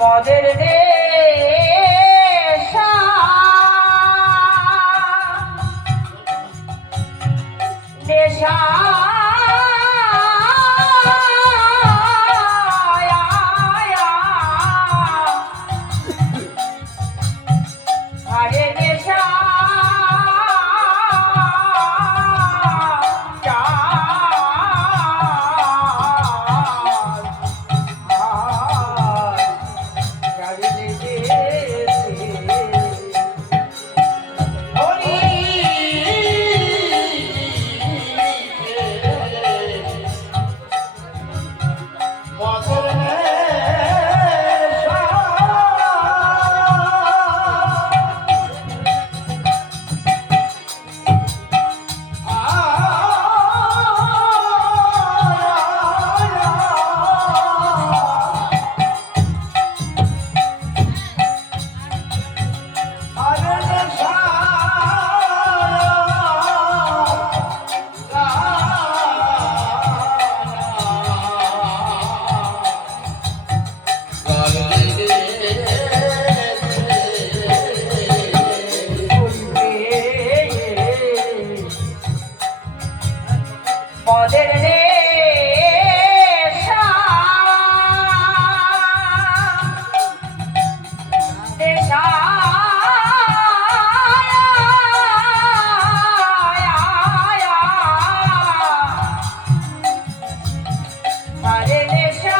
মদের নেশা নেশা আরে নেশা মদের নেশা নেশা আরে নেশা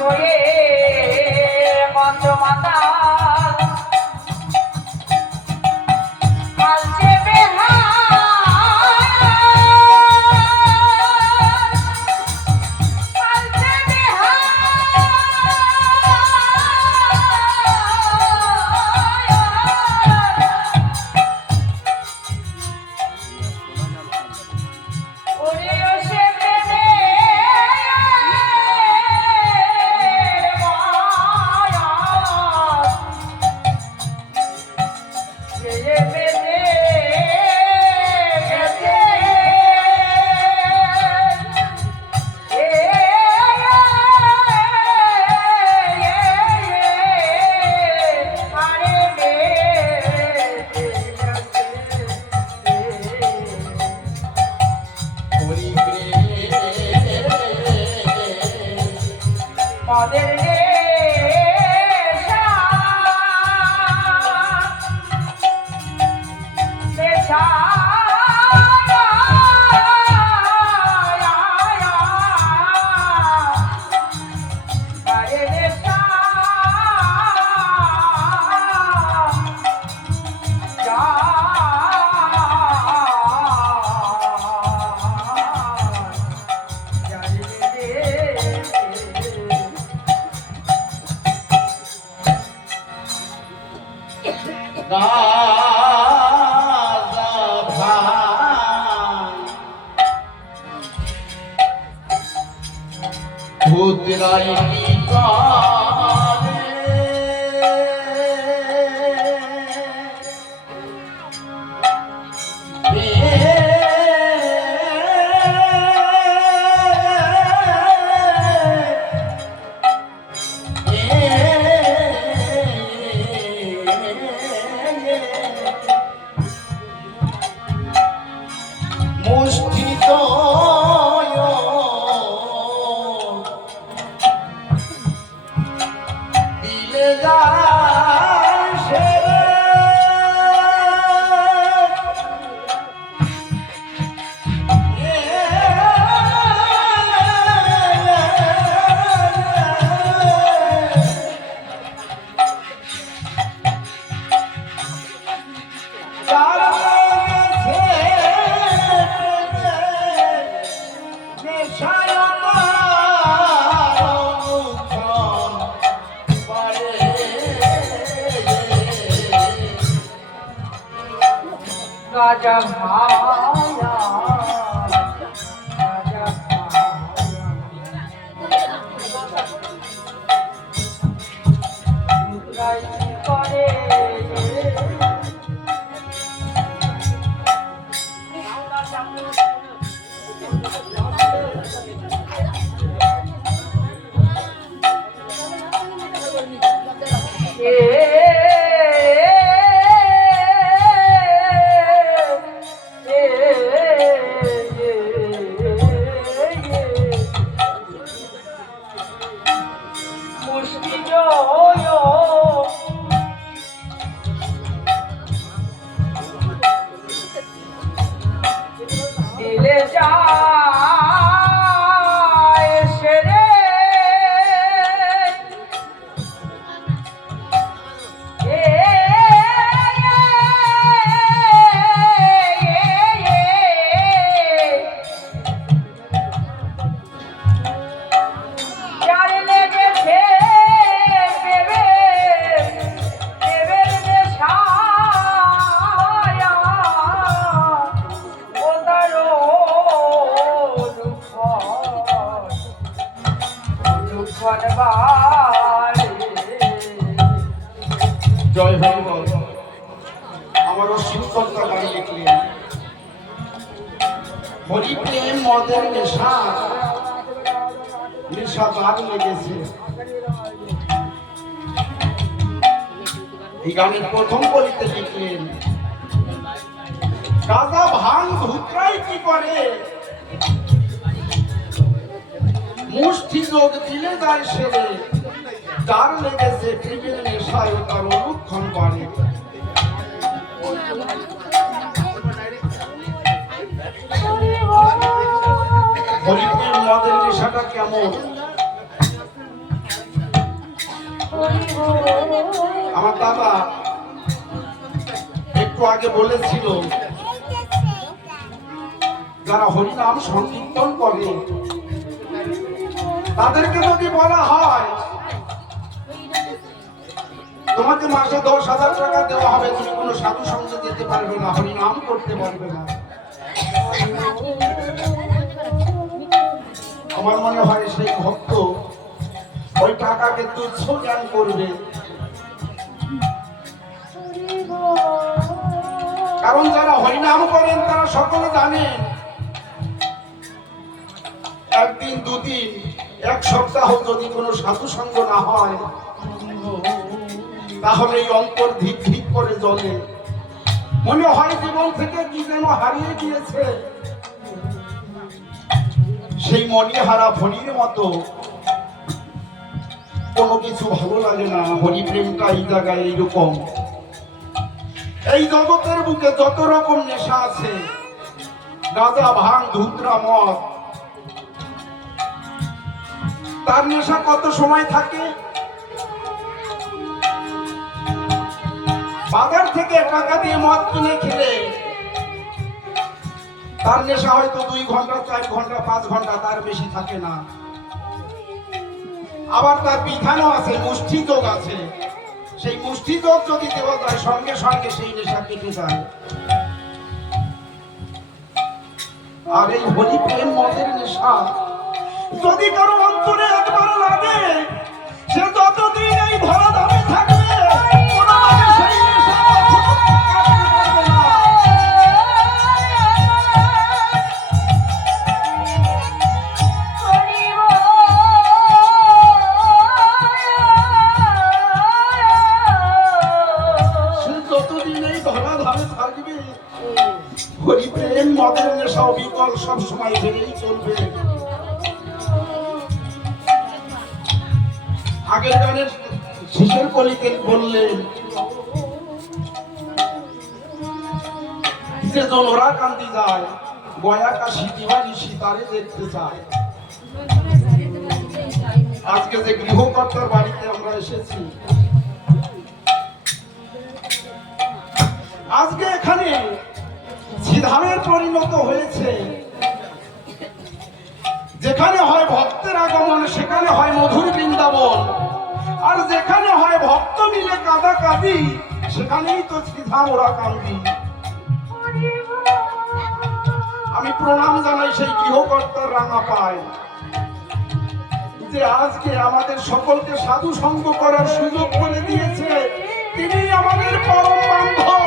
হয়ে মন্দ মাতা কালচে মদের নেশা নেশা আরে নেশা যা ভূতরাই কি করে রাজা ভায়া রাজা ভায়া করে দিলে যায় সেরে যার লেগেছে দেবের নেশায়া ও তারও দুঃখন বাড়ে। জয় হরি বল। আমার অসীমকর্তা গান লিখলেন হরি প্রেম মদের নেশা নেশা দাগ লেগেছে। এই গানের প্রথম কলিতে লিখলেন গাঁজা ভাঙ ভূতরাই কি করে মুষ্টি যোগ দিলে যায় সেরে যার লেগেছে প্রেমের নেশায় তার অনুক্ষণ বাড়ে। হরিপ্রেম মদের নেশাটা কেমন আমার দাদা একটু আগে বলেছিল যারা হরিনাম সংকীর্তন করে তাদেরকে যদি বলা হয় তোমাকে মাসে 10,000 টাকা দেওয়া হবে, তুমি কোনো সাধু সঙ্গে যেতে পারবে না, হরিনাম করতে পারবে না, আমার মনে হয় সেই ভক্ত ওই টাকাকে তুচ্ছ জ্ঞান করবে। কারণ যারা হরিনাম করেন তারা সকলে জানেন একদিন দুদিন এক সপ্তাহ যদি কোনো সাধু সঙ্গ না হয় তাহলে এই অন্তর ধিক ধিক করে জ্বলে, মনে হয় জীবন থেকে কি যেন হারিয়ে গিয়েছে। সেই মণিহারা ফণির মতো কোনো কিছু ভালো লাগে না। হরি প্রেমটা এই জায়গায় এইরকম। এই জগতের বুকে যত রকম নেশা আছে, গাঁজা ভাঙ ধুতরা মদ, তার নেশা কত সময় থাকে? বাজার থেকে টাকা দিয়ে মদ কিনে খেলে তার নেশা হয়তো 2 ঘন্টা 4 ঘন্টা 5 ঘন্টা, তার বেশি থাকে না। আবার তার বিধানও আছে, মুষ্টি যোগ আছে। সেই মুষ্টি যোগ যদি দেওয়া যায় সঙ্গে সঙ্গে সেই নেশা কেটে যায়। আর এই হরি প্রেম মদের নেশা যদি কারো অন্তরে একবার লাগে সে যতদিন এই ধরা ধামে থাকবে কোনোভাবে সেই নেশা কখনো কাটতে পারবে না। সে যতদিন এই ধরা ধামে থাকবে হরি প্রেম মদের নেশা অবিকল সবসময় বেড়েই চলবে। আগের গানের শেষের কলিতে বললেন যে জনরা কান্দি যায় গয়া কাশি দিবানি সীতারে দেখতে চায়। আজকে যে গৃহকর্তার বাড়িতে আমরা এসেছি, আজকে এখানে শ্রীধামের পরিণত হয়েছে। যেখানে হয় ভক্তের আগমন সেখানে হয় মধুর বৃন্দাবন, আর যেখানে হয় ভক্ত মিলে কাঁদা কাঁদি সেখানেই তো শ্রীধাম ওরা কান্দি। আমি প্রণাম জানাই সেই গৃহকর্তার রাঙা পায় যে আজকে আমাদের সকলকে সাধু সঙ্গ করার সুযোগ করে দিয়েছে। তিনি আমাদের পরম বান্ধব।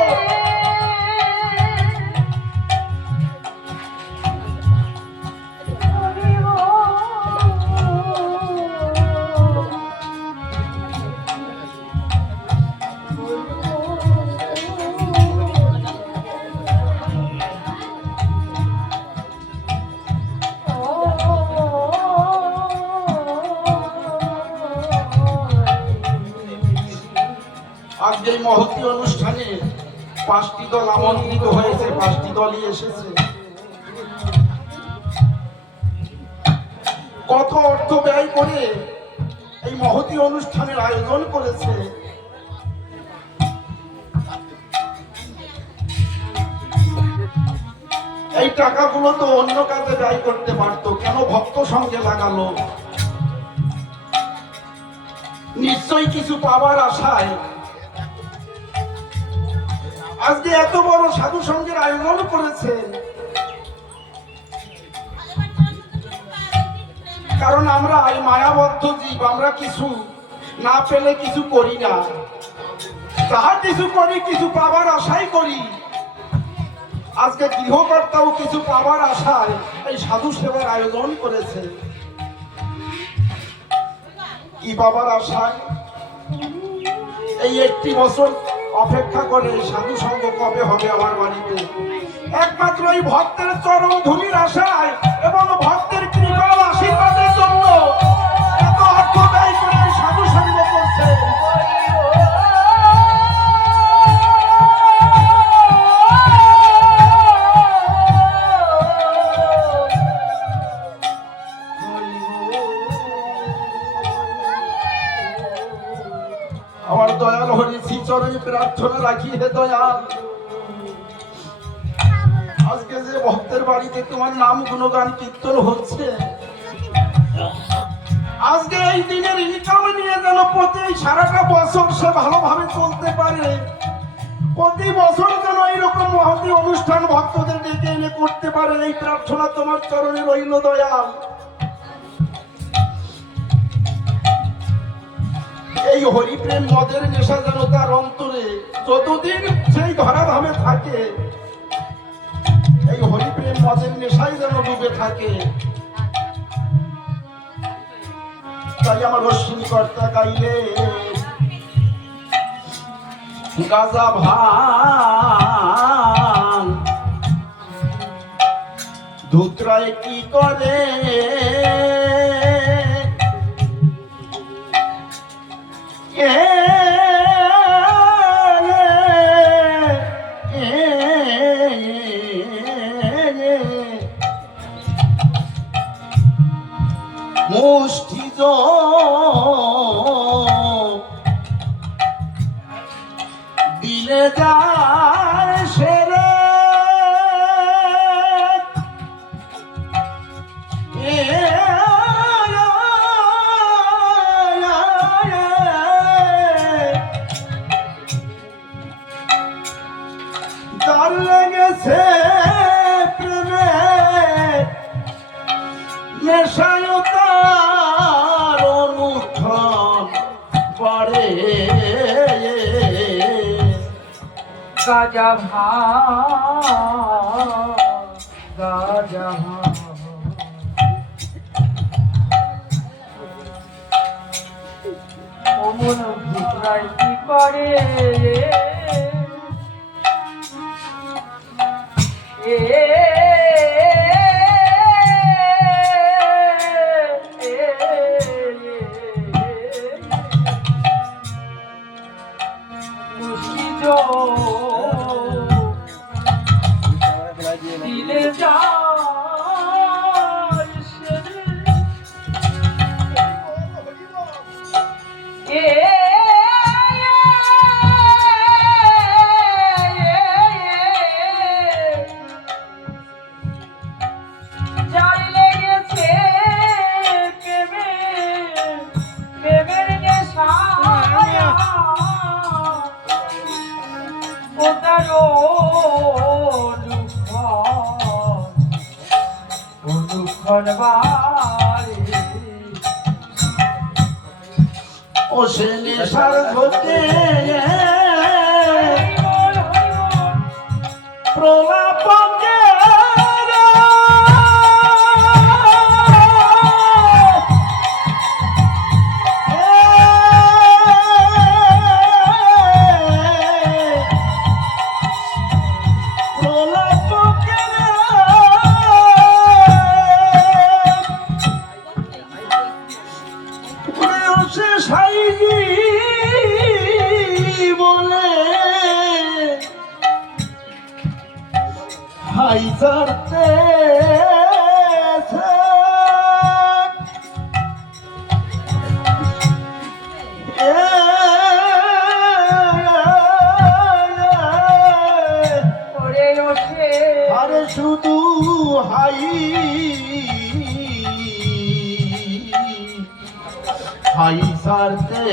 আজকে এই মহতী অনুষ্ঠানে 5টি দল আমন্ত্রিত হয়েছে, 5টি দলই এসেছে। কত অর্থ ব্যয় করে এই মহতী অনুষ্ঠানের আয়োজন করেছে। এই টাকাগুলো তো অন্য কাজে ব্যয় করতে পারতো, কেন ভক্ত সঙ্গে লাগালো? নিশ্চয়ই কিছু পাবার আশায় আজকে এত বড় সাধু সঙ্গের আয়োজন করেছে। কারণ আমরা এই মায়াবদ্ধ জীব, আমরা কিছু না পেলে কিছু করি না, যাহা কিছু করি কিছু পাবার আশাই করি। আজকে গৃহকর্তাও কিছু পাবার আশায় এই সাধু সেবার আয়োজন করেছে। কি পাবার আশায়? এই 1টি বছর অপেক্ষা করে সাধু সঙ্গ কবে হবে আমার বাড়িতে, একমাত্র এই ভক্তের চরম ধুলির আশায় এবং ভক্তের কৃপা ও আশীর্বাদের জন্য এত অর্থ ব্যয় করে সাধু সঙ্গ করছে। আমার দয়াল হরি শ্রীচরণে প্রার্থনা রাখি, হে দয়াল, আজকে যে ভক্তের বাড়িতে তোমার নাম গুণগান কীর্তন হচ্ছে, আজকে এই দিনের ইনকাম নিয়ে যেন প্রতি সারাটা বছর সে ভালোভাবে চলতে পারে। প্রতি বছর যেন এইরকম মহতী অনুষ্ঠান ভক্তদের ডেকে এনে করতে পারে, এই প্রার্থনা তোমার চরণে রইল দয়াল। এই হরিপ্রেম মদের নেশা যেন তার অন্তরে যতদিন সেই ধরাধামে থাকে, এই হরিপ্রেম মদের নেশাই যেন ডুবে থাকে। তাই আমার অশ্বিনী কর্তা গাইলে গাজা ভান ধুতরায় কি করে মুষ্টি দিলে যায় সেরে তার লেগেছে প্রেমে নেশায় তার অনুক্ষণ পরে গাজা ভা গাজা ভা অমন ভুতরাই কি করে দিলে যা ও সে নেশার ঘটে প্রলাপকে হাই চড়তে আরে শুধু হাই হাই চড়তে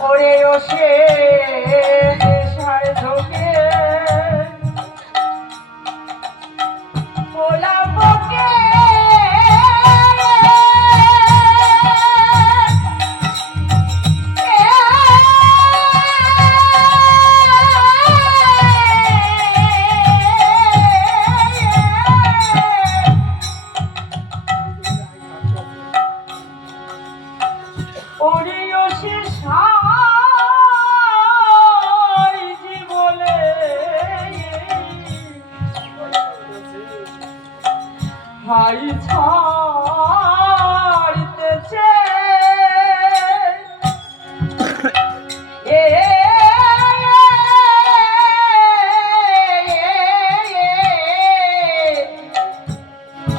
ওরে ওসে ঢোকে ওলা বকে ওরে ওসে হাই ছাড়তেছে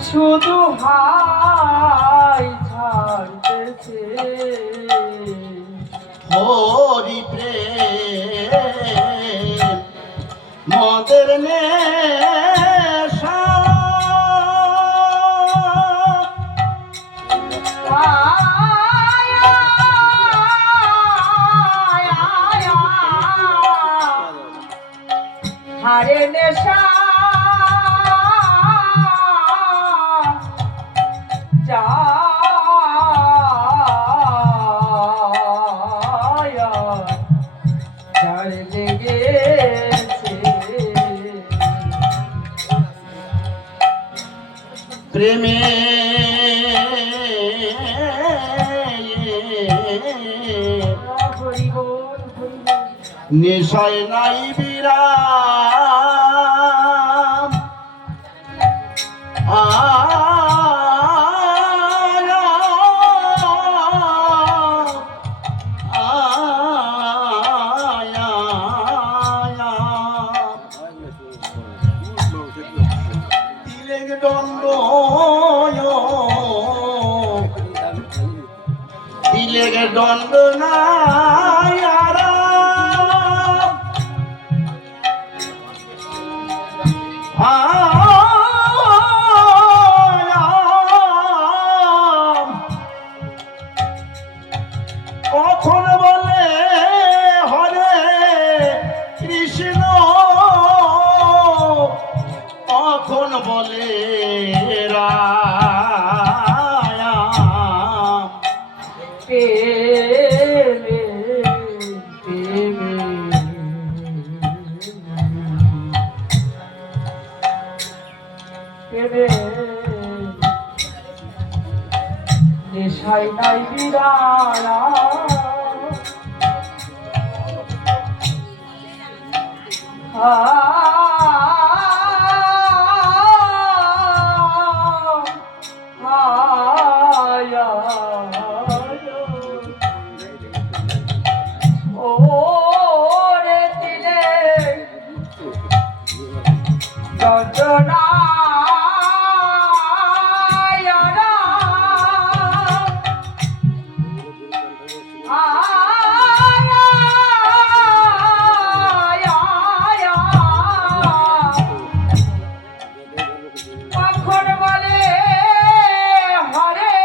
শুধু হাই ছাড়তেছে হরি প্রেম মদের নেশা হারে নেশা যার লেগেছে প্রেমে নেশায় নাই বিরাম তিলেক দণ্ড তিলেক দণ্ড নাই কখন বলে হরে কৃষ্ণ কখন বলে বলে রায়া প্রেমে প্রেমে নেশাই নাই বিরায়া ওরে দিলে যন্ত্রণা কখন বলে হরে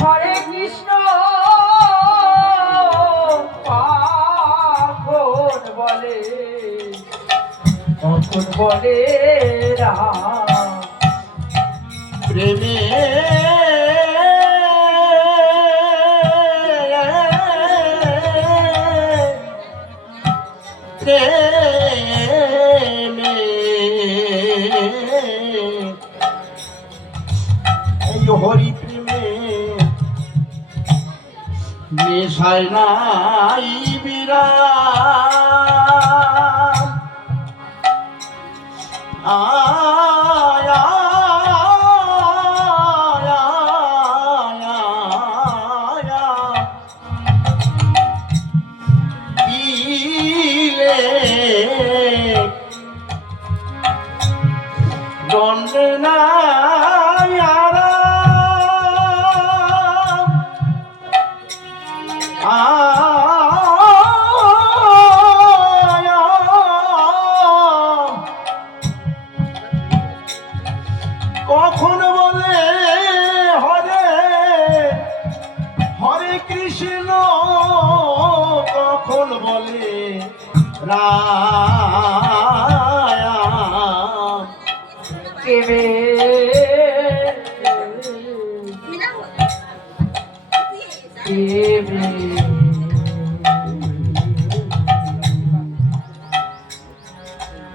হরে কৃষ্ণ কখন বলে রাম প্রেমে প্রেমে এই হরি প্রেমে নেশায় নাই বিরাম আয়া দিলে দণ্ডে নাই আরাম কখন বলে হরে হরে কৃষ্ণ কখন বলে রায়া প্রেমে প্রেমে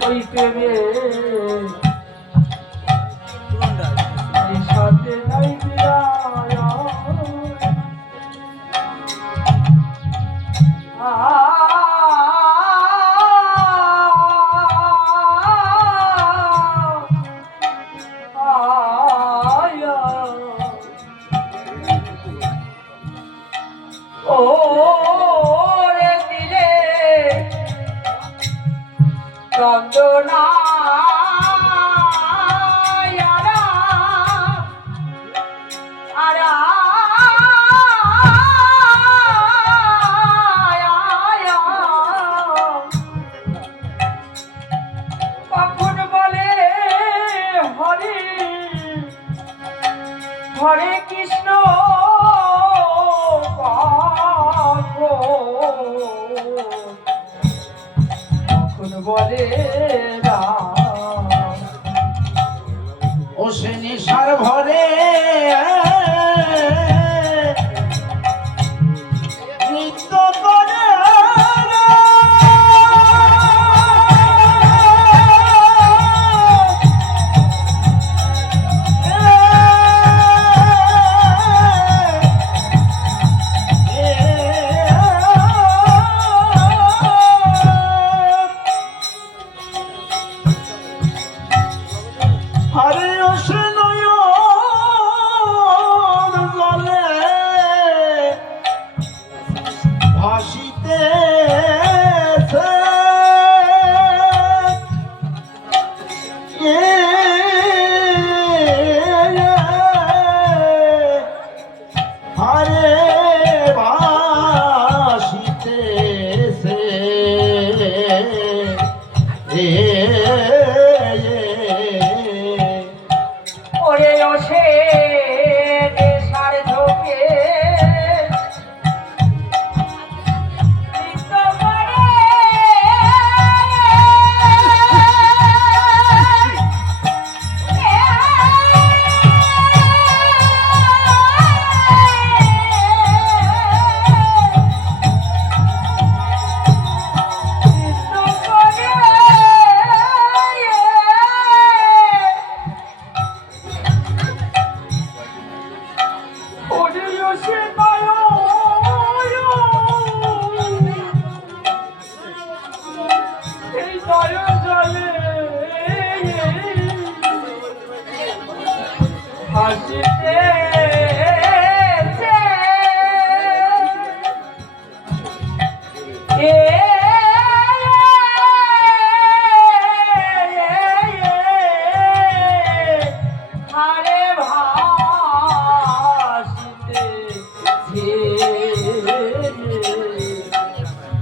ওই প্রেমে সাথে নাই বিরায়া ওরে দিলে চন্দনা কখন বলে হরে হরে কৃষ্ণ কখন বলে রাম ও সে নেশার ভরে নৃত্য করে হরে ও সে নয়ন জলে ভাসিতেছে হরে ভাসিতেছে ওরে ওসে নেশার ঝোঁকে নৃত্য করে আসিতেছে হারে ভাসিতেছে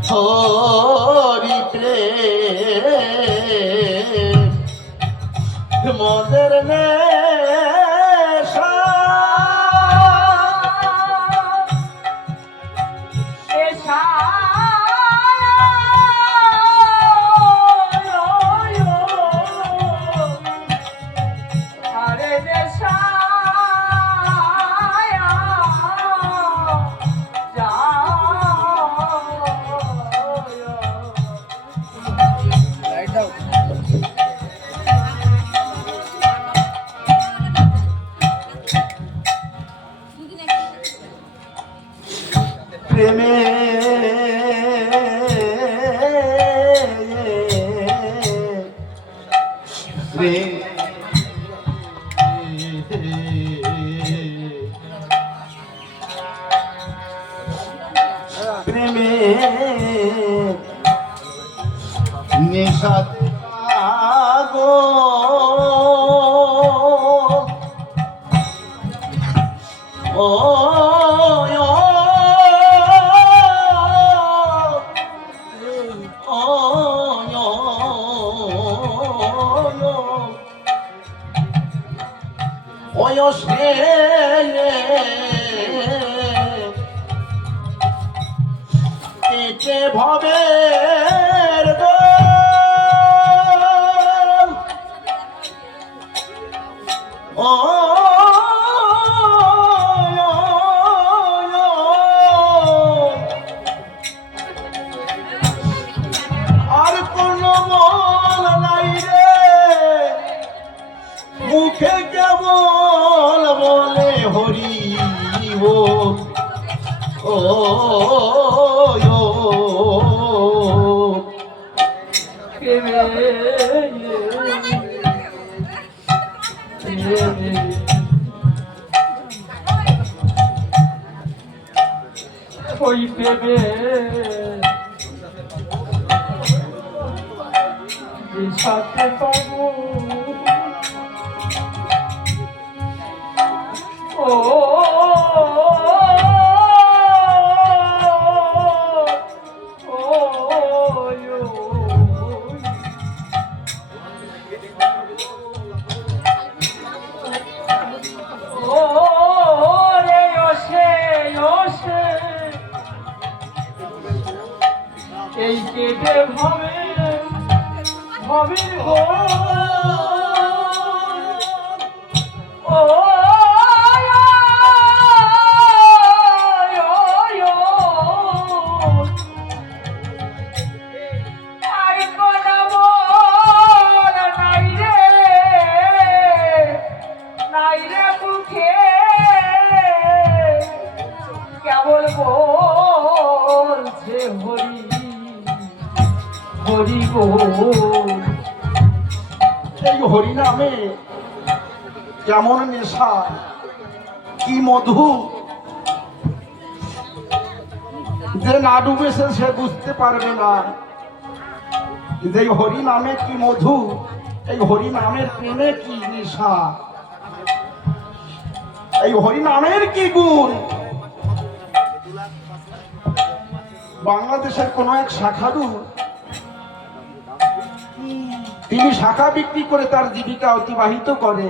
হরি প্রেম মোদের নেশা প্রেমে প্রেমে নেশা গো ও বয়সে কেটে ভবের দোল ও আর কোনো মল নাই রে মুখে কেবল বলে হরি বল ও ওই প্রেমে সাথে পাবো ও এই কেটে ভাবে ভাবে গো ও কেবল বলছে হরি হরি বল এই হরি নামে কেমন নেশা কি মধু যে না ডুবেছে সে বুঝতে পারবে না যে হরি নামে কি মধু এই হরি নামের প্রেমে কি নেশা এই হরি নামের কি গুণ বাংলাদেশের কোন এক শাখারু তিনি শাখা বিক্রি করে তার জীবিকা অতিবাহিত করে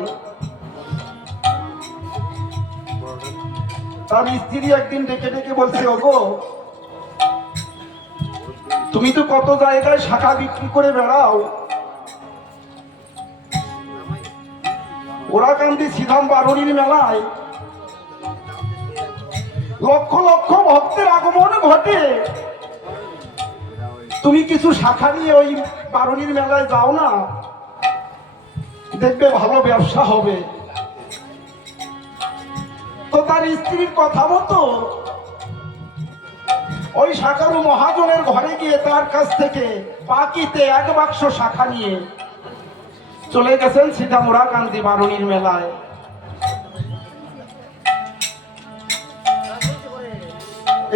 তার স্ত্রী একদিন ডেকে ডেকে বলছে ওগো তুমি তো কত জায়গায় শাখা বিক্রি করে বেড়াও ওরাকান্দি সিধাম বারুণীর মেলায় লক্ষ লক্ষ ভক্তের আগমন ঘটে তুমি কিছু শাখা নিয়ে ওই বারুণীর মেলায় যাও না দেখবে ভালো ব্যবসা হবে তো তার স্ত্রীর কথা মতো ওই শাখারু মহাজনের ঘরে গিয়ে তার কাছ থেকে বাকিতে এক বাক্স শাখা নিয়ে চলে গেছেন সিধা মোড়াকান্দি বারুণীর মেলায়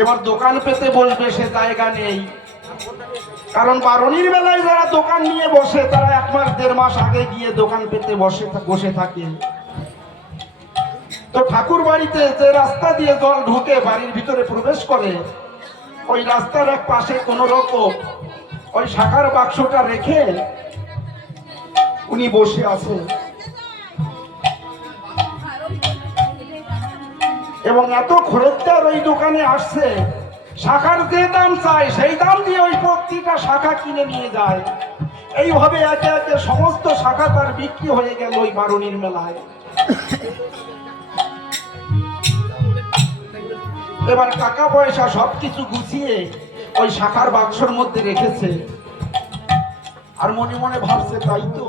এবার দোকান পেতে বসবে সে জায়গা নেই, কারণ বারুণীর মেলায় যারা দোকান নিয়ে বসে তারা 1 মাস 1.5 মাস আগে গিয়ে দোকান পেতে বসে থাকে। তো ঠাকুর বাড়িতে যে রাস্তা দিয়ে জল ঢুকে বাড়ির ভিতরে প্রবেশ করে, ওই রাস্তার এক পাশে কোন রকম ওই শাখার বাক্সটা রেখে উনি বসে আছে, এবং এত খরিদ্দার ওই দোকানে আসছে, শাখার যে দাম চায় সেই দাম দিয়ে ওই প্রতিটা শাখা কিনে নিয়ে যায়। এইভাবে একে একে সমস্ত শাখা তার বিক্রি হয়ে গেল ওই বারুণীর মেলায়। এবার টাকা পয়সা সবকিছু গুছিয়ে ওই শাখার বাক্সর মধ্যে রেখেছে, আর মনে মনে ভাবছে তাই তো,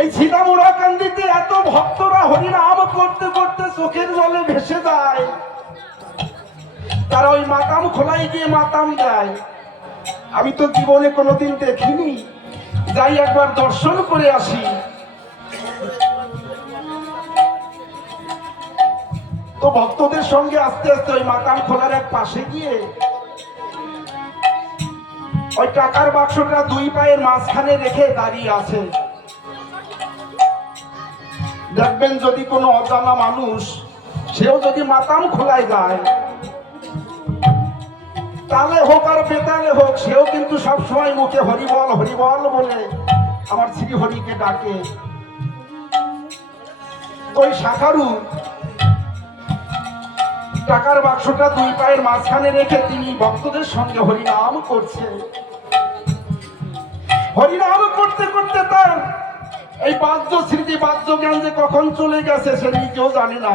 এই সীতামুড়াকান্দিতে এত ভক্তরা হরিনাম করতে করতে চোখের জলে ভেসে যায়, তারা ওই মাতাম খোলাই গিয়ে মাতাম দেয়। আমি তো জীবনে কোনোদিন দেখিনি, যাই একবার দর্শন করে আসি। তো ভক্তদের সঙ্গে আস্তে আস্তে ওই মাতাম খোলার এক পাশে গিয়ে ওই টাকার বাক্সটা 2 পায়ের মাঝখানে রেখে দাঁড়িয়ে আছে। দেখবেন যদি কোনো অজানা মানুষ সেও যদি মাতাম খোলায় যায়, তালে হোক আর বেতালে হোক, সেও কিন্তু সবসময় মুখে হরিবল হরিবল বলে আমার শ্রী হরিকে ডাকে। তো ওই শাখারু টাকার বাক্সটা 2 পায়ের মাঝখানে রেখে তিনি ভক্তদের সঙ্গে হরিনাম করছে। হরিনাম করতে করতে তার এই বাহ্য স্মৃতি বাহ্য জ্ঞান যে কখন চলে গেছে সে নিজেও জানে না।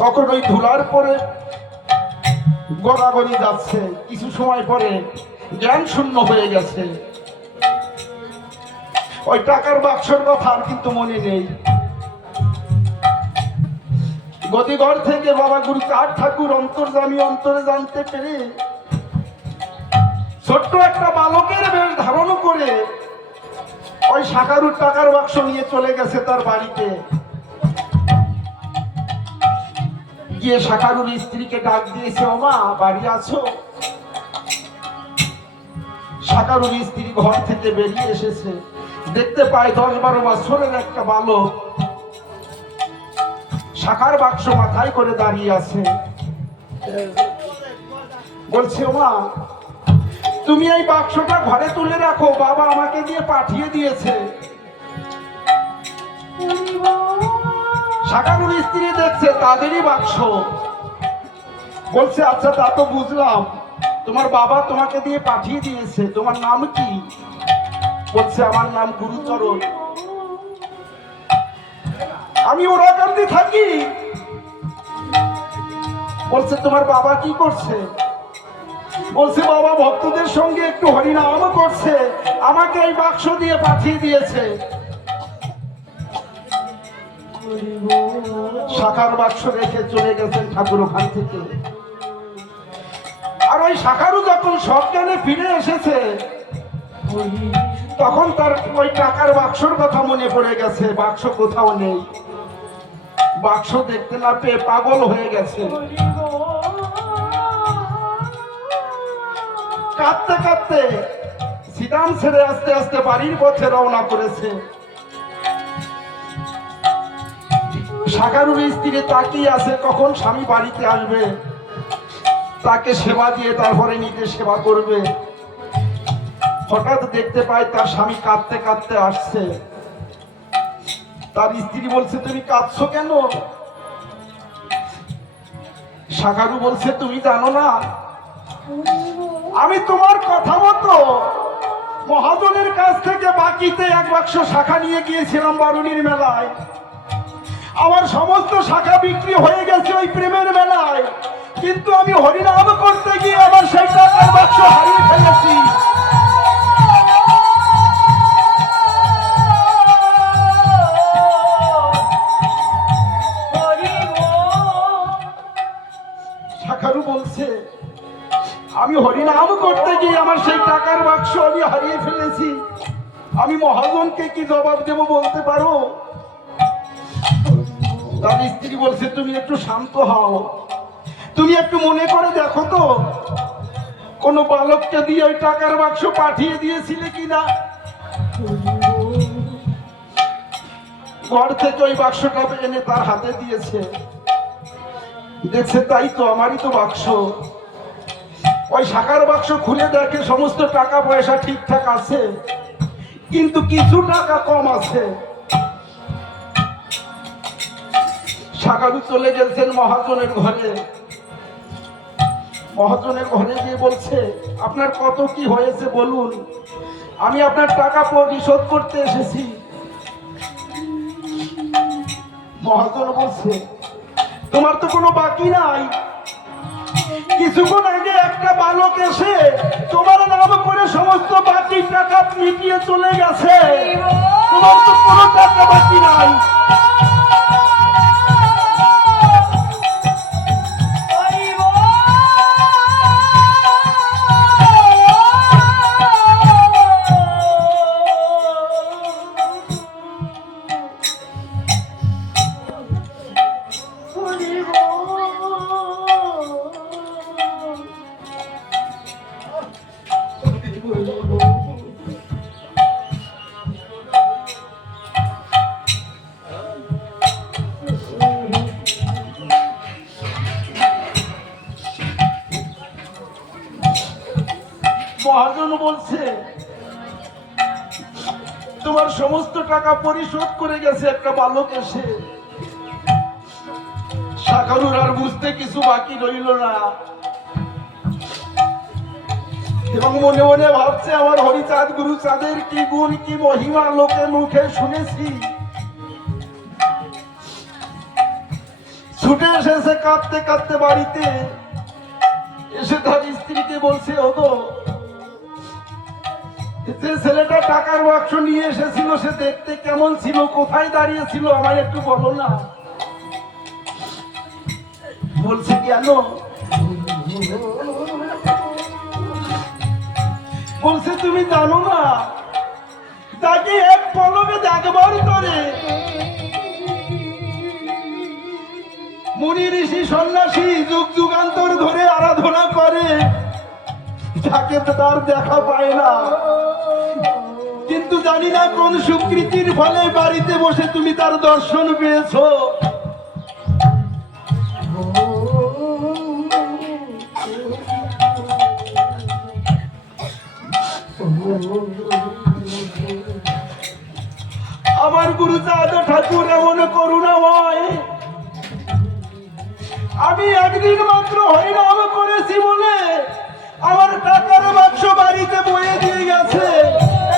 তখন ওই ধুলার পরে গড়াগড়ি যাচ্ছে, কিছু সময় পরে জ্ঞান শূন্য হয়ে গেছে। ওই টাকার বাক্সর কথা আর কিন্তু মনে নেই। গদিঘর থেকে বাবা গুরু চাঁদ ঠাকুর অন্তর্যামী অন্তরে জানতে পেরে ছোট্ট একটা বালকের বেশ ধারণ করে ওই শাখারুর টাকার বাক্স নিয়ে চলে গেছে তার বাড়িতে। গিয়ে শাখারুর স্ত্রীকে ডাক দিয়েছে, ওমা বাড়ি আছো? শাখারুর স্ত্রী ঘর থেকে বেরিয়ে এসেছে, দেখতে পায় 10-12 বছরের একটা বালক শাখার বাক্স মাথায় করে দাঁড়িয়ে আছে। বলছে, ওমা তুমি এই বাক্সটা ঘরে তুলে রাখো, বাবা আমাকে দিয়ে পাঠিয়ে দিয়েছে। শাখারুর স্ত্রী দেখছে তাদেরই বাক্স। বলছে, আচ্ছা তা তো বুঝলাম, তোমার বাবা তোমাকে দিয়ে পাঠিয়ে দিয়েছে, তোমার নাম কি? বলছে, আমার নাম গুরুচরণ, আমি ওরাকান্দি থাকি। বলছে, তোমার বাবা কি করছে? বলছে, বাবা ভক্তদের সঙ্গে একটু হরিনাম করছে, আমাকে এই বাক্স দিয়ে পাঠিয়ে দিয়েছে। শাখার বাক্স রেখে চলে গেছেন ঠাকুর ওখান থেকে। আর ওই শাখারু যখন সজ্ঞানে ফিরে এসেছে তখন তার ওই টাকার বাক্সর কথা মনে পড়ে গেছে। বাক্স কোথাও নেই, বাক্স দেখতে না পেয়ে পাগল হয়ে গেছে। কাঁদতে কাঁদতে সিদাম ছেড়ে আস্তে আস্তে বাড়ির পথে রওনা করেছে। শাখারুর স্ত্রী তাকিয়ে আছে কখন স্বামী বাড়িতে আসবে, তাকে সেবা দিয়ে তারপরে নিজে সেবা করবে। হঠাৎ দেখতে পায় তার স্বামী কাঁদতে কাঁদতে আসছে। তার স্ত্রী বলছে, তুমি কাঁদছো কেন? শাখারু বলছে, তুমি জানো না আমি তোমার কথা মতো মহাজনের কাছ থেকে বাকিতে 1 বাক্স শাখা নিয়ে গিয়েছিলাম বারুণীর মেলায়। আমার সমস্ত শাখা বিক্রি হয়ে গেছে ওই প্রেমের মেলায়, কিন্তু আমি হরিনাম করতে গিয়ে আমার সেই টাকার বাক্স হারিয়ে ফেলেছি। শাখারু বলছে, আমি হরিনাম করতে গিয়ে আমার সেই টাকার বাক্স আমি হারিয়ে ফেলেছি, আমি মহাজনকে কি জবাব দেব বলতে পারো? তার স্ত্রী বলছে, তুমি একটু শান্ত হও, তুমি একটু মনে করে দেখো তো কোন বালককে দিয়ে ওই টাকার বাক্স পাঠিয়ে দিয়েছিলে কিনা। ঘর থেকে ওই বাক্সটা এনে তার হাতে দিয়েছে, দেখছে তাই তো, আমারই তো বাক্স। ওই শাখার বাক্স খুলে দেখে সমস্ত টাকা পয়সা ঠিকঠাক আছে, কিন্তু কিছু টাকা কম আছে। শাখারু চলে গেছেন মহাজনের ঘরে। মহাজনের ঘরে গিয়ে বলছে, আপনার কত কি হয়েছে বলুন, আমি আপনার টাকা পরিশোধ করতে এসেছি। মহাজন বলছে, তোমার তো কোনো বাকি নাই, কিছুক্ষণ আগে একটা বালক এসে তোমার নাম করে সমস্ত বাকি টাকা মিটিয়ে চলে গেছে, তোমার তো কোনো টাকা বাকি নাই। মহাজন বলছে, তোমার সমস্ত টাকা পরিশোধ করে গেছে একটা বালক এসে। শাখারুর আর বুঝতে কিছু বাকি রইল না, এবং মনে মনে ভাবছে, আমার হরিচাঁদ গুরুচাঁদের কি গুণ কি মহিমা লোকের মুখে শুনেছি। ছুটে এসেছে কাঁদতে কাঁদতে বাড়িতে, এসে তার স্ত্রীকে বলছে, ওগো, যে ছেলেটা টাকার বাক্স নিয়ে এসেছিল সে দেখতে কেমন ছিল, কোথায় দাঁড়িয়ে ছিল, আমায় একটু বলো না। বলছে, কেন? বলছে, তুমি জানো না, তাকে এক পলকে দেখবার করে মুনি ঋষি সন্ন্যাসী যুগ যুগান্তর ধরে আরাধনা করে, তাকে তার দেখা পায় না, কিন্তু জানি না কোন সুকৃতির ফলে বাড়িতে বসে তুমি তার দর্শন পেয়েছো। আমার গুরুচাঁদ ঠাকুর এমন করুণাময়, আমি একদিন মাত্র হরিনাম করেছি বলে আমার টাকার বাক্স বাড়িতে বয়ে দিয়ে গেছে।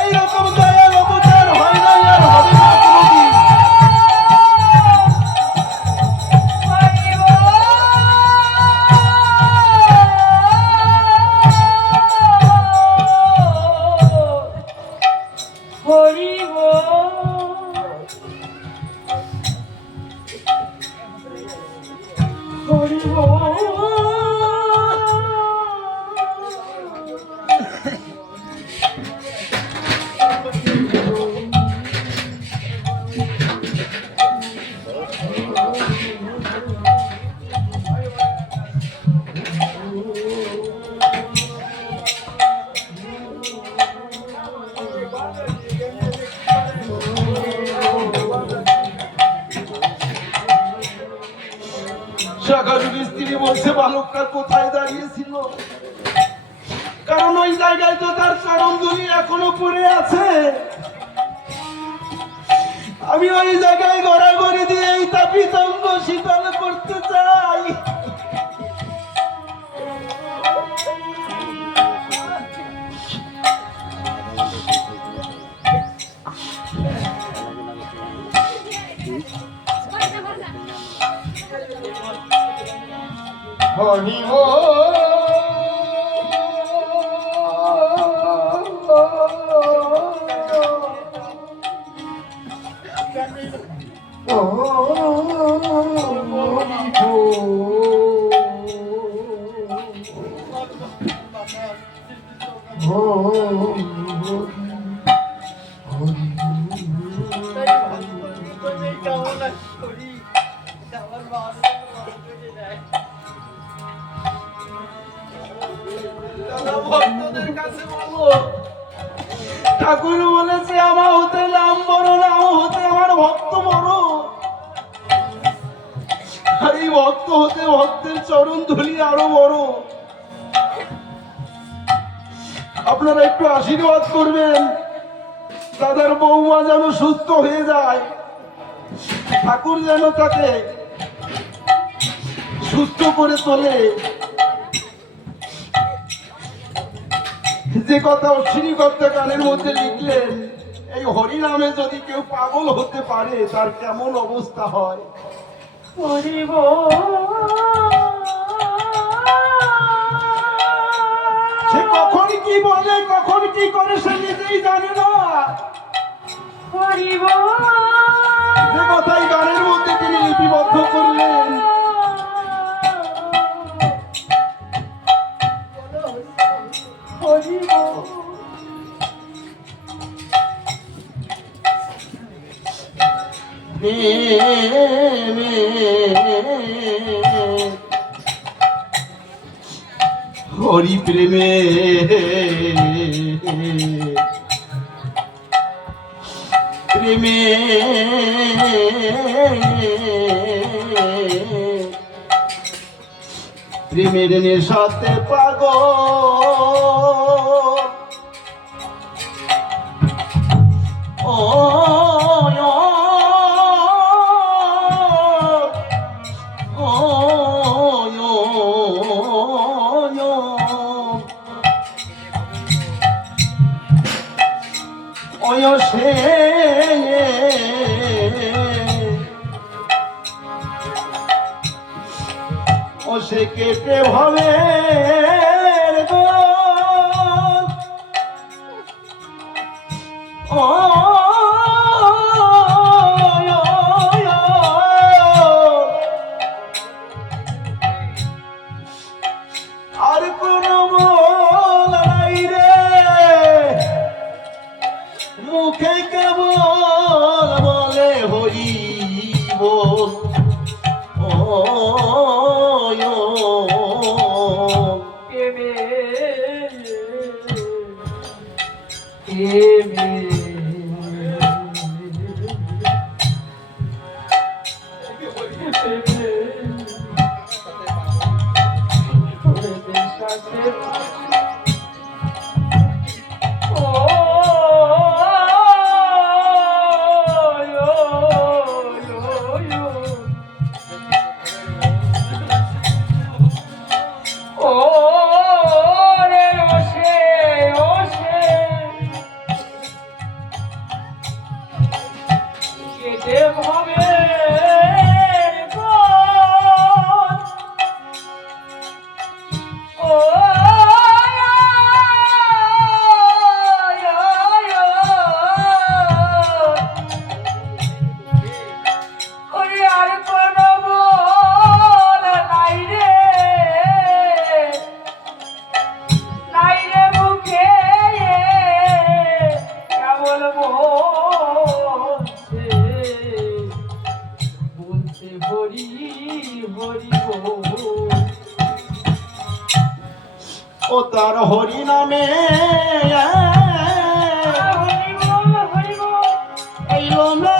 এইরকম দয়াল অবতার হয় না আর হবে না কোনোদিন। শাখারুর স্ত্রী বলছে, বালকটা কোথায় দাঁড়িয়েছিল, কারণ ওই জায়গায় তো তার চরম ধুলি এখনো পড়ে আছে। আমি ওই জায়গায় গড়াগড়ি দিয়ে এই তাপিত অঙ্গ শীতল করতে চাই। হরি ভক্তদের কাছে বলো, ঠাকুর বলেছে আমার হতে নাম বড়, নাম হতে আমার ভক্ত বড়। আর এই ভক্ত হতে ভক্তের চরণ ধুলি আরো বড়। আপনারা একটু আশীর্বাদ করবেন, দাদার বৌমা যেন সুস্থ হয়ে যায়, ঠাকুর যেন তাকে সুস্থ করে তোলে। যে কথা অশ্বিনী কর্তা গানের মধ্যে লিখলেন, এই হরি নামে যদি কেউ পাগল হতে পারে তার কেমন অবস্থা হয়। সে কখন কি বলে, কখন কি করে সে নিজেই জানে না। যে কথাই গানের মধ্যে তিনি লিপিবদ্ধ করলেন, হরি প্রেমে প্রেমে প্রেমের নেশাতে পাগল ও সে কেটে ভাবে আর কোন বল নাই রে, মুখে কেবল বলে হরি বল। ও তার হরি নামে এই লোমে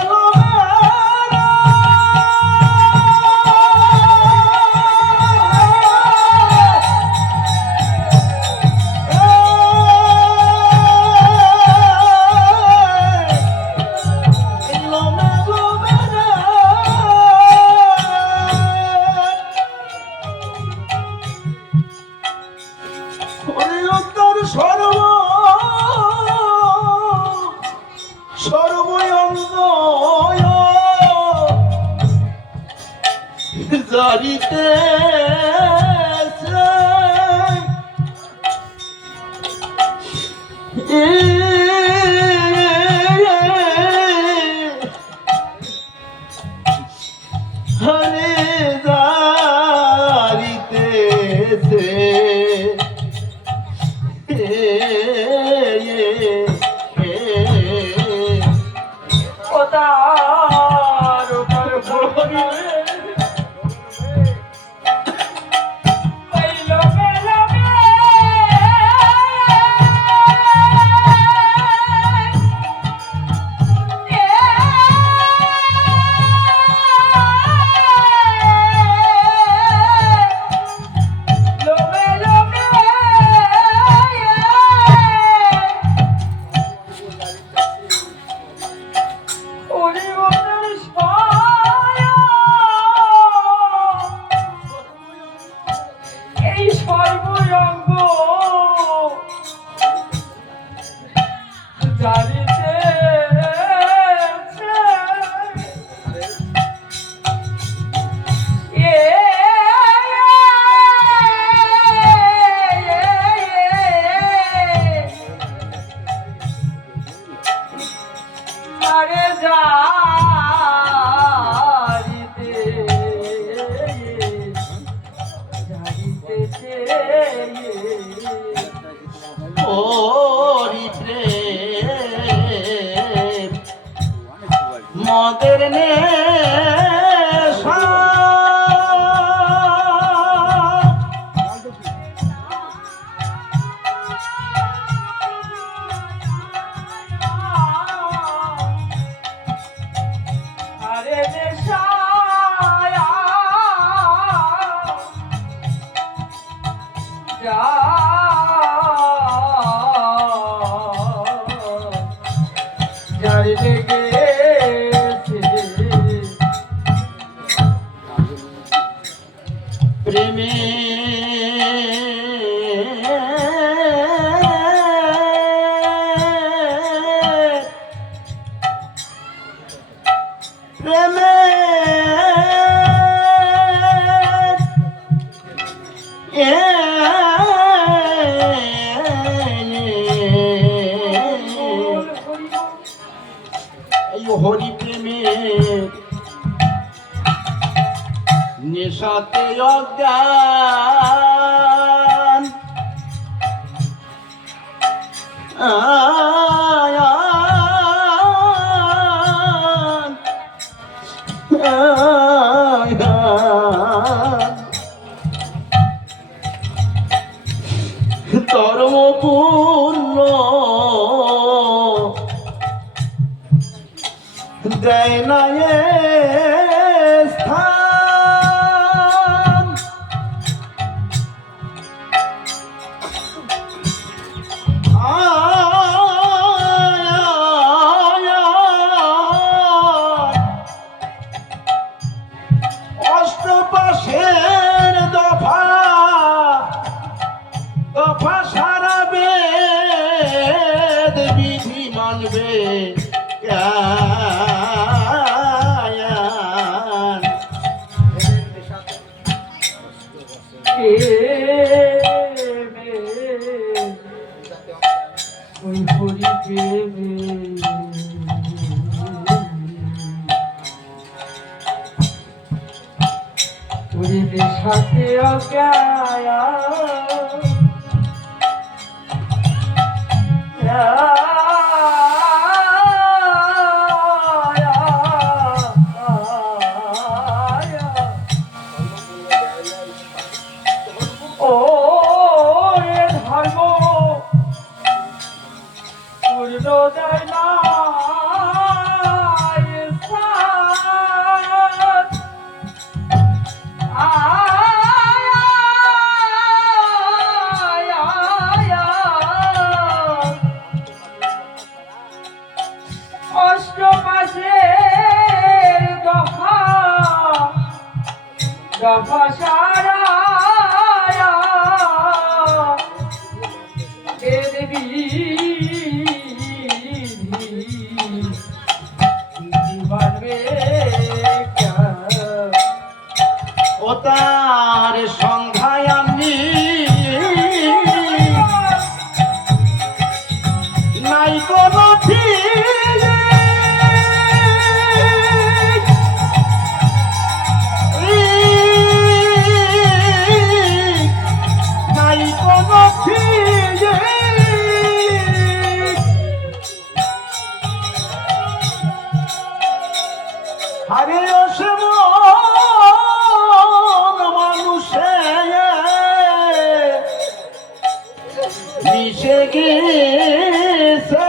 জারিতে হরে জারিতে ও তার হরি হরি প্রেম মদের নেশা আরে নেশা যার লেগেছে প্রেমে প্রেমে হরি প্রেমের নেশাতে অজ্ঞান ধর্মপূর্ণ দেয় না এ স্থান অষ্টপাশের দফা দফা সারা বেদ বিধি মানবে ওই হরি প্রেমে ওরে নেশাতে ও ধর্ম পূর্ণ দেয় না অষ্টমাসের দফা দফা সারা দেবী ও তার সংখ্যায় আমি নাই কোনো নাই কোনো হারে অসম মানুষে মিশে গেছে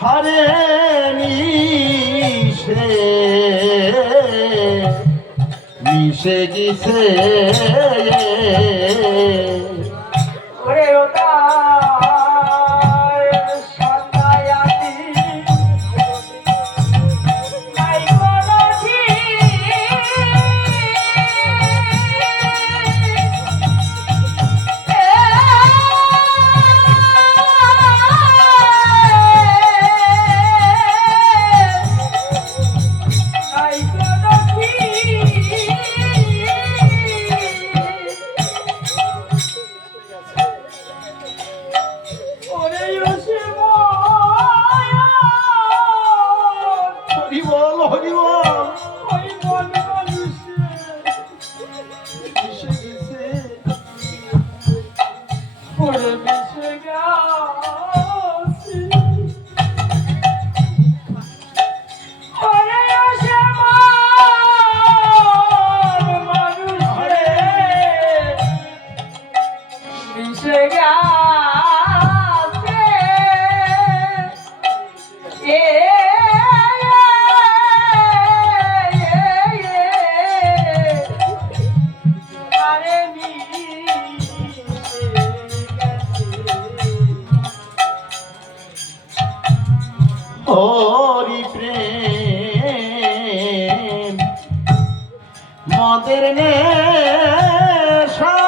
হারে মিশে গেছে মদের নেশা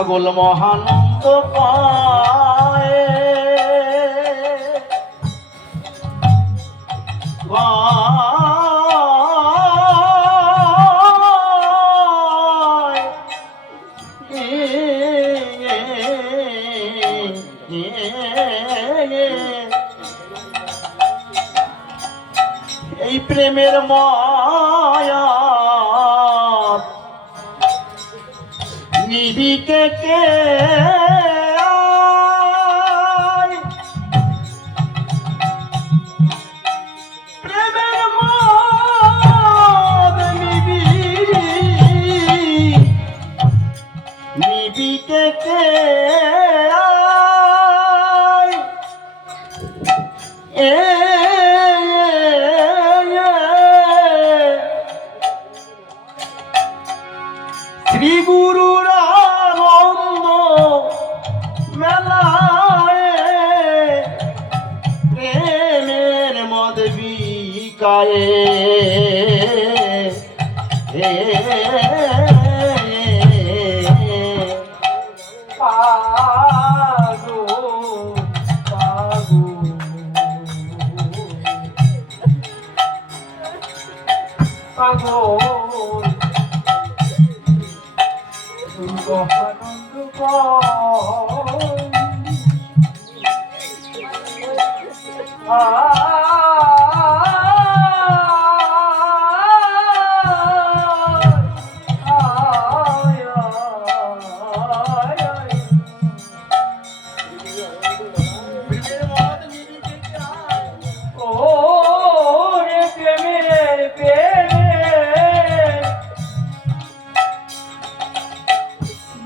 পাগল মহানন্দ পায় এই প্রেমের মায়া নিবিকে কে প্রেমের মদ নিবিকে কে শ্রী গুরুর আনন্দ মেলায় প্রেমের মদ বিকায়ে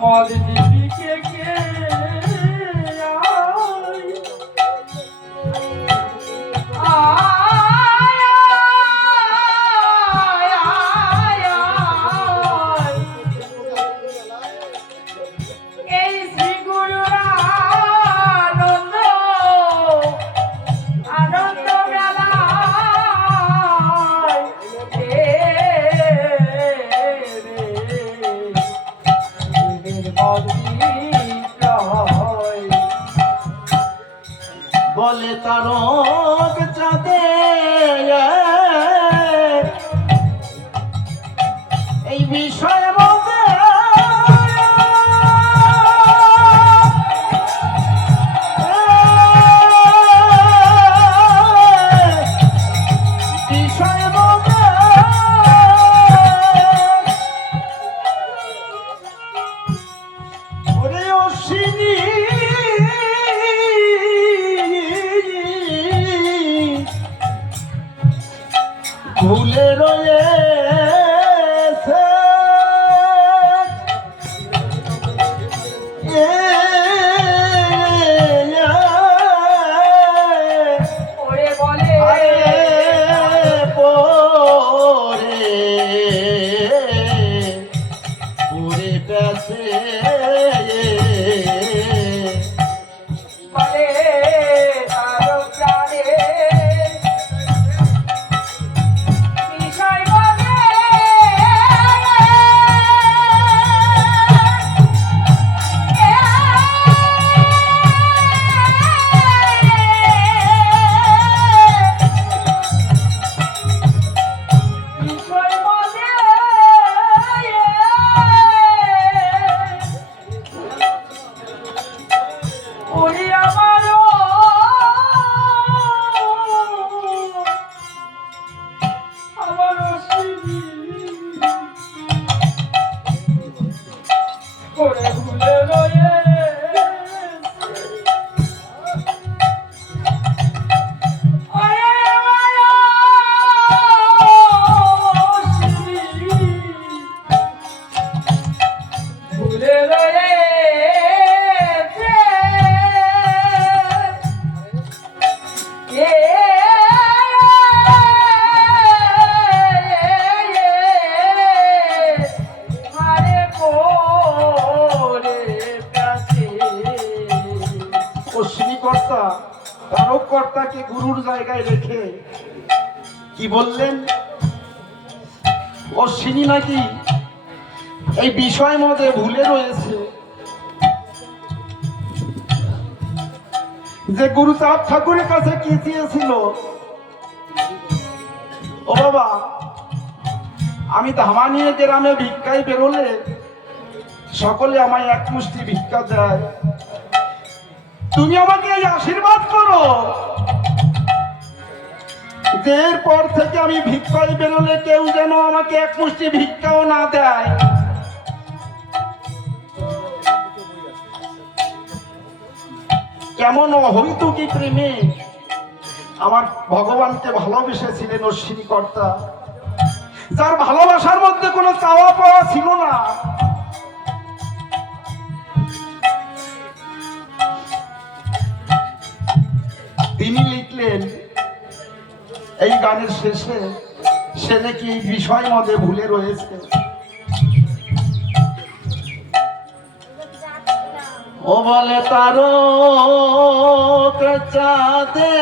মদ দিকে কে এই শ্রী গুরুর আনন্দ আনন্দ বলে তারক চাঁদে এই বিষয় বলতে বিষয় বলতে ওরে অশ্বিনী ভুলে রয়েছে ওরে বলে পরে পেছে করে ভুলে রয়ে ভুলে রয়েছে অশ্বিনীকর্তা তারককর্তাকে গুরুর জায়গায় রেখে কি বললেন? অশ্বিনী নাকি এই বিষয় মধ্যে ভুলে রয়েছে যে গুরু চাঁদ ঠাকুরের কাছে কি চেয়েছিল। ও বাবা, আমি ধামানিয়ে গ্রামে ভিক্ষায় বেরোলে সকলে আমায় এক মুষ্টি ভিক্ষা দেয়, তুমি আমাকে এই আশীর্বাদ করো যে এরপর থেকে আমি ভিক্ষায় বেরোলে কেউ যেন আমাকে এক মুষ্টি ভিক্ষাও না দেয়। কেমন অহৈতুকী প্রেমে আমার ভগবানকে ভালোবেসেছিলেন অশ্বিনীকর্তা, যার ভালোবাসার মধ্যে কোনো চাওয়া পাওয়া ছিল না। তিনি লিখলেন এই গানের শেষে সে নাকি এই বিষয় মধ্যে ভুলে রয়েছে। ও বলে তারক চাঁদে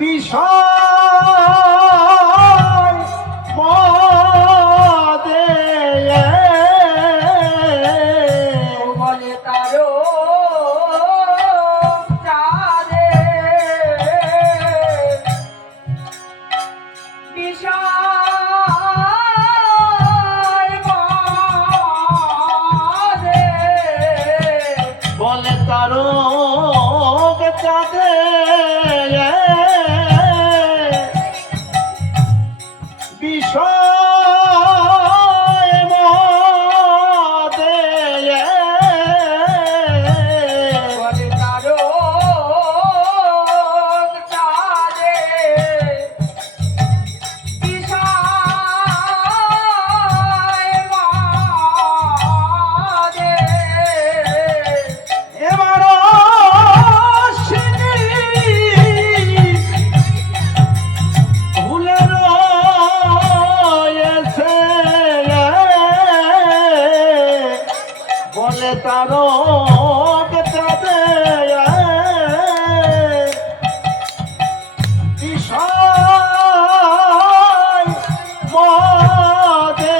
বিষয় মদে বলে তারো চাঁদে বলে তারক চাঁদে বিষয় মদে বলে তারো চাঁদে বিষয় মদে এবার অশ্বিনী ভুলে রয়েছে বলে তারক চাঁদে বিষয় মদে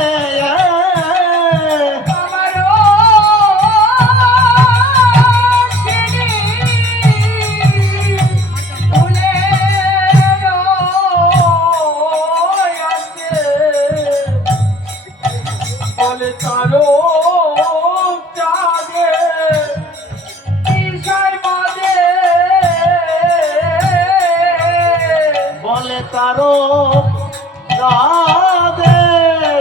আমারও শিরি ভুলে রয়েছে বলে তারো চাঁদে বিষয় মদে বলে তারক চাঁদে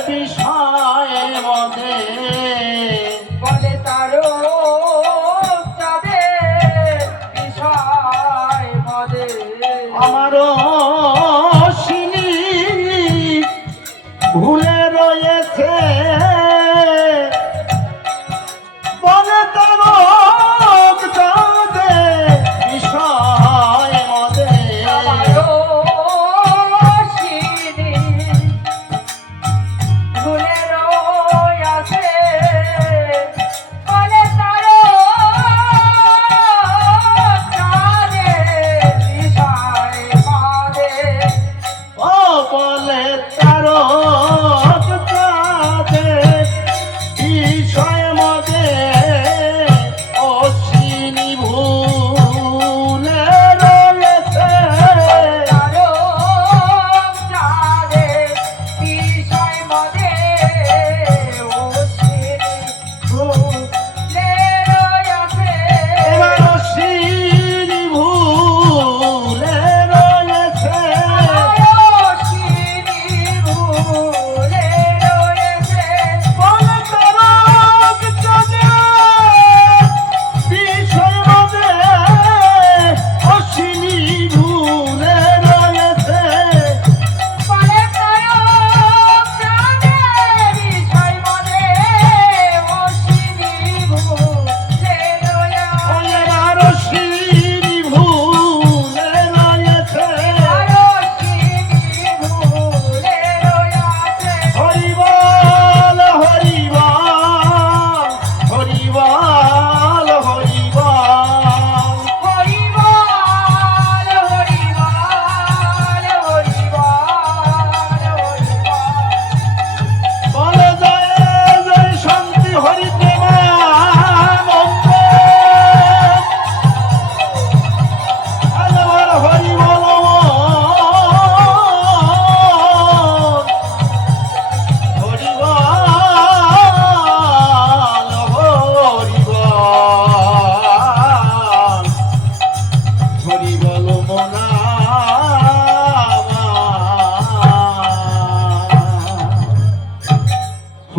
বিষয় মদে বলে তারো চাঁদে বিষয় মদে আমার অশ্বিনী ভুলে রয়েছে বলে তারক চাঁদে বিষয় মদে আমারও শিরি ভুলে রয়েছে বলে তারো চাঁদে বিষয় মদে ও বলে তারক চাঁদে বিষয় মদে অশ্বিনী ভুলে রয়েছে তারো চাঁদে বিষয় মদে ও শিরি ভুলে রয়েছে এবার অশ্বিনী ভুলে রয়েছে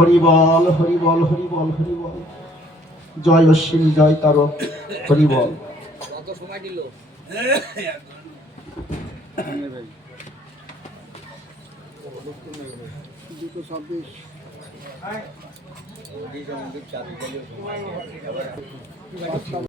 হরি বল হরি বল হরি বল হরি বল, জয় অশ্বিনী জয় তারক, হরি বল। কত সময় দিল? দুটো 26। ওই যে যেমন 4